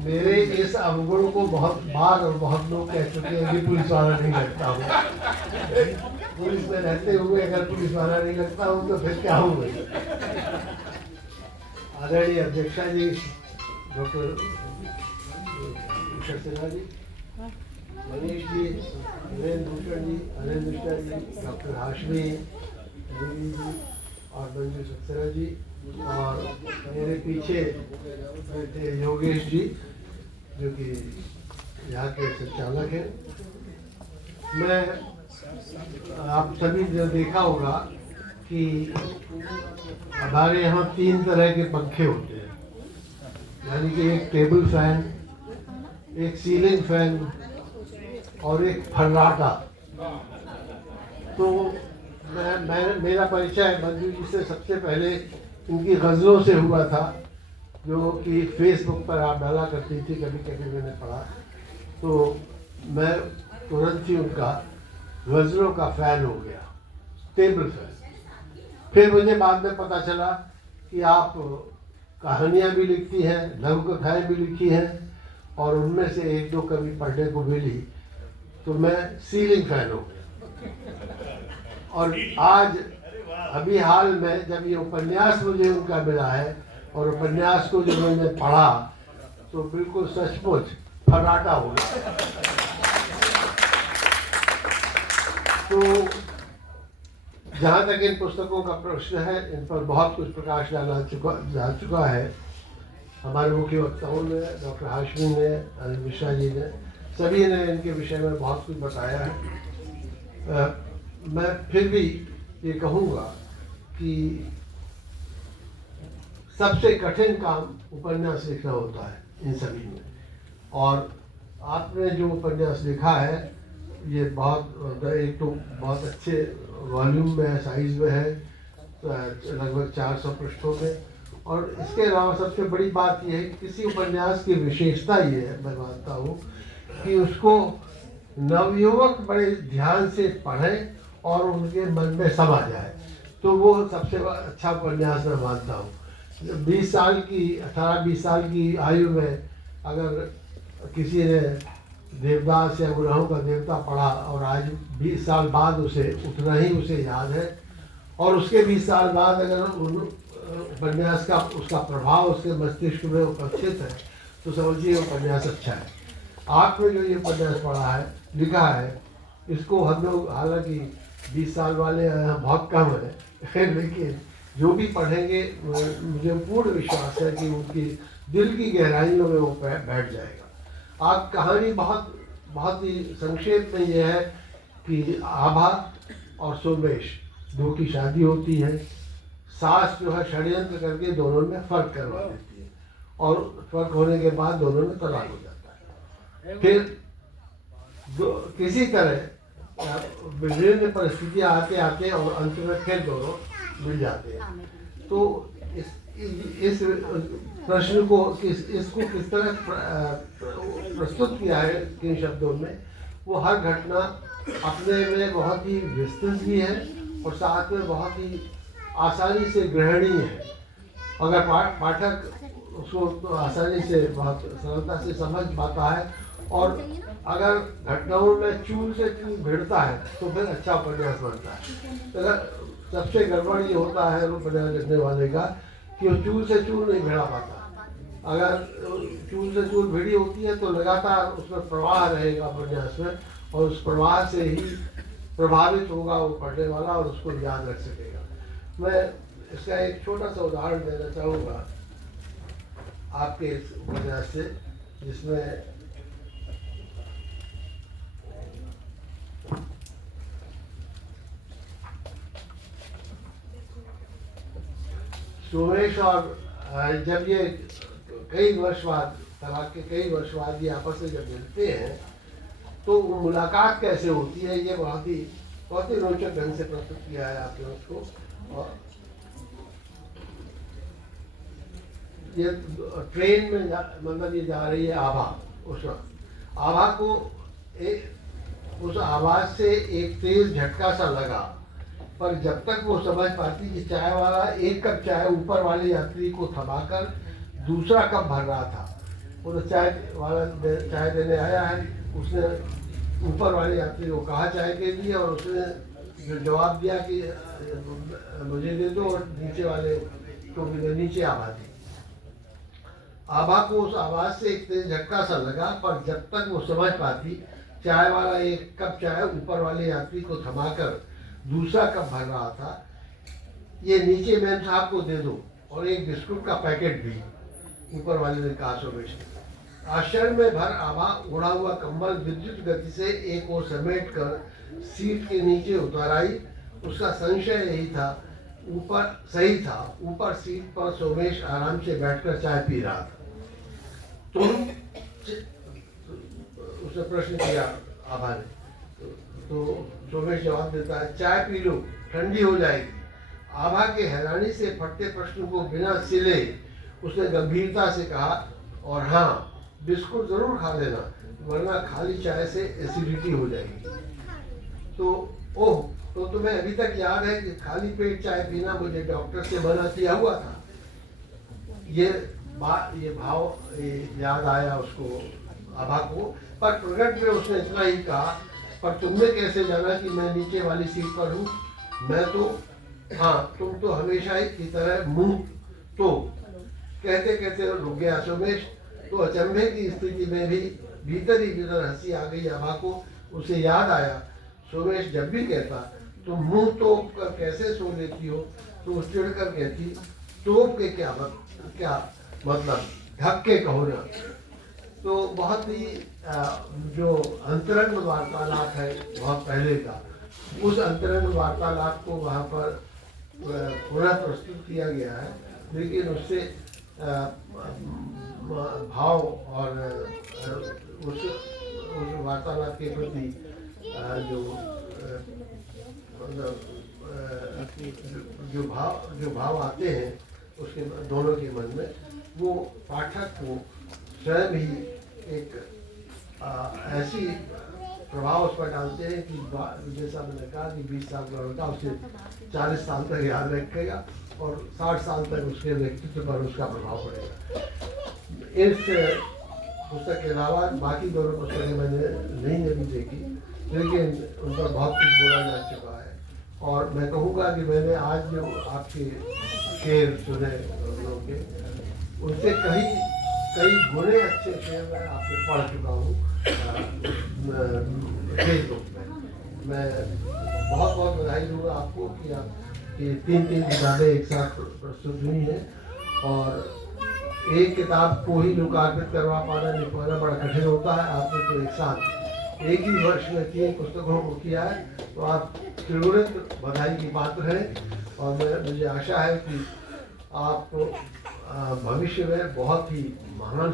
मेरे इस अवगुण को बहुत बार और बहुत लोग कह चुके हैं कि पुलिस वाला नहीं लगता हूँ। पुलिस में रहते हुए अगर पुलिस वाला नहीं लगता हूँ तो फिर क्या हूँ भाई। आदरणीय अध्यक्षा जी, डॉक्टर उषा सिन्हा जी, मनीष जी, वीरेंद्र भूषण जी, अनिल मिश्रा जी, डॉक्टर हाशमी जी और मंजू सक्सेना जी, और मेरे पीछे बैठे योगेश जी जो कि यहाँ के संचालक हैं। मैं आप सभी ने देखा होगा कि हमारे यहाँ 3 तरह के पंखे होते हैं, यानी कि एक टेबल फैन, एक सीलिंग फैन और एक फर्राटा। तो मेरा परिचय मंजू जी से सबसे पहले इनकी गज़लों से हुआ था, जो कि फेसबुक पर आप डाला करती थी, कभी कभी मैंने पढ़ा, तो मैं तुरंत ही उनका गज़लों का फ़ैन हो गया, टेबल फैन। फिर मुझे बाद में पता चला कि आप कहानियाँ भी लिखती हैं, लघु कथाएँ भी लिखी हैं, और उनमें से 1-2 कभी पढ़ने को मिली, तो मैं सीलिंग फैन हो गया। और आज अभी हाल में जब ये उपन्यास मुझे उनका मिला है और उपन्यास को जब मैंने पढ़ा तो बिल्कुल सचमुच फर्राटा हो गया। तो जहाँ तक इन पुस्तकों का प्रश्न है, इन पर बहुत कुछ प्रकाश जा चुका है। हमारे मुख्य वक्ताओं ने, डॉक्टर हाशमी ने, अनिल मिश्रा जी ने, सभी ने इनके विषय में बहुत कुछ बताया है। मैं फिर भी ये कहूँगा कि सबसे कठिन काम उपन्यास लिखना होता है इन सभी में, और आपने जो उपन्यास लिखा है ये एक तो बहुत अच्छे वॉल्यूम में, साइज में है, लगभग 400 पृष्ठों में। और इसके अलावा सबसे बड़ी बात यह है कि किसी उपन्यास की विशेषता ये है, मैं मानता हूँ, कि उसको नवयुवक बड़े ध्यान से पढ़ें और उनके मन में समा जाए, तो वो सबसे अच्छा उपन्यास मैं मानता हूँ। 20 साल की 18-20 साल की आयु में अगर किसी ने देवदास या गुनाहों का देवता पढ़ा और आज 20 साल बाद उसे उतना ही उसे याद है, और उसके 20 साल बाद अगर उपन्यास का उसका प्रभाव उसके मस्तिष्क में उपस्थित है, तो समझिए उपन्यास अच्छा है। आपने जो ये उपन्यास पढ़ा है, लिखा है, इसको हम लोग, हालांकि 20 साल वाले बहुत कम है, लेकिन जो भी पढ़ेंगे मुझे पूर्ण विश्वास है कि उनकी दिल की गहराइयों में वो बैठ जाएगा। आप कहानी बहुत ही संक्षेप में ये है कि आभा और सोमेश 2 की शादी होती है। सास जो है षड्यंत्र करके दोनों में फ़र्क करवा देती है, और फ़र्क होने के बाद दोनों में तलाक हो जाता है। फिर किसी तरह विभिन्न परिस्थितियाँ आते आते और अंत में फिर दोनों मिल जाते हैं। तो इस प्रश्न को इसको किस तरह प्रस्तुत किया है किन शब्दों में, वो हर घटना अपने में बहुत ही विस्तृत भी है और साथ में बहुत ही आसानी से ग्रहणीय है। अगर पाठक उसको तो आसानी से, बहुत सरलता से समझ पाता है, और अगर घटनाओं में चूल से चूल भिड़ता है तो फिर अच्छा उपन्यास बनता है। अगर सबसे गड़बड़ ये होता है उपन्यास लिखने वाले का कि वो चूल से चूल नहीं भिड़ा पाता। अगर चूल से चूल भिड़ी होती है तो लगातार उसमें प्रवाह रहेगा उपन्यास में, और उस प्रवाह से ही प्रभावित होगा वो पढ़ने वाला और उसको याद रख सकेगा। मैं इसका एक छोटा सा उदाहरण देना चाहूँगा आपके इस उपन्यास से, जिसमें सोमेश और जब ये कई वर्ष बाद, तलाक के कई वर्ष बाद ये आपस में जब मिलते हैं तो मुलाकात कैसे होती है, ये बहुत ही रोचक ढंग से प्रस्तुत किया है आपने उसको। और ये ट्रेन में मतलब ये जा रही है आभा, उस वक्त आभा को उस आवाज़ से एक तेज झटका सा लगा, पर जब तक वो समझ पाती कि चाय वाला 1 कप चाय ऊपर वाले यात्री को थमाकर दूसरा कप भर रहा था, वो तो चाय वाला चाय देने आया है, उसने ऊपर वाले यात्री को कहा चाय के लिए, और उसने जो जवाब दिया कि मुझे दे दो, और नीचे वाले को भी नीचे आभा दी। आभा को उस आवाज से एक तेज झटका सा लगा, पर जब तक वो समझ पाती, चाय वाला एक कप चाय ऊपर वाले यात्री को थमाकर दूसरा कप भर रहा था। ये नीचे मैम साहब को दे दो, और एक बिस्कुट का पैकेट भी, ऊपर वाले ने कहा सोमेश ने। आश्चर्य में भर आभा उड़ा हुआ कंबल विद्युत गति से एक ओर समेट कर सीट के नीचे उतर आई। उसका संशय यही था, ऊपर सीट पर सोमेश आराम से बैठकर चाय पी रहा था। तो उसने प्रश्न किया आभा ने, तो सोमेश जवाब देता है, चाय पी लो, ठंडी हो जाएगी। आभा के हैरानी से फटते प्रश्न को बिना सिले उसने गंभीरता से कहा, और हाँ, बिस्कुट जरूर खा लेना, वरना खाली चाय से एसिडिटी हो जाएगी। तो ओह, तो तुम्हें अभी तक याद है कि खाली पेट चाय पीना मुझे डॉक्टर से मना किया हुआ था। ये भाव याद आया उसको, आभा को, पर प्रकट में उसने इतना ही कहा, पर तुमने कैसे जाना कि मैं नीचे वाली सीट पर हूँ? मैं तो, हाँ, तुम तो हमेशा ही की तरह मुंह तो कहते कहते रुक गया सोमेश। तो अचंभे की स्थिति में भी भीतर ही भीतर हंसी आ गई आभा को। उसे याद आया, सोमेश जब भी कहता तुम मुंह तोप कर कैसे सो लेती हो, तुम चिढ़ कर कहती तोप के क्या मतलब, ढक के कहो ना। तो बहुत ही जो अंतरंग वार्तालाप है बहुत पहले का, उस अंतरंग वार्तालाप को वहाँ पर पुनः प्रस्तुत किया गया है, लेकिन उससे भाव और उस वार्तालाप के प्रति जो भाव आते हैं उसके दोनों के मन में, वो पाठक को स्वयं ही एक ऐसी प्रभाव उस पर डालते हैं कि जैसा मैंने कहा कि 20 साल का लड़का उसे 40 साल तक याद रखेगा, और 60 साल तक उसके व्यक्तित्व पर उसका प्रभाव पड़ेगा। इस पुस्तक के अलावा बाकी दोनों पुस्तकें मैंने नहीं अभी देखी, लेकिन उन पर बहुत कुछ बोला जा चुका है। और मैं कहूँगा कि मैंने आज जो आपके शेर सुने लोगों के, उनसे कई गुणे अच्छे शेर मैं आपसे पढ़ चुका हूँ फेसबुक में। मैं बहुत बहुत बधाई दूँगा आपको कि आपकी 3 किताबें एक साथ प्रस्तुत हुई हैं, और एक किताब को ही लोकार्पित करवा पाना बड़ा कठिन होता है। आपने तो एक साथ एक ही वर्ष में 3 पुस्तकों को किया है, तो आप त्रिगुणित बधाई की पात्र हैं। और मुझे आशा है कि आप भविष्य में बहुत ही महान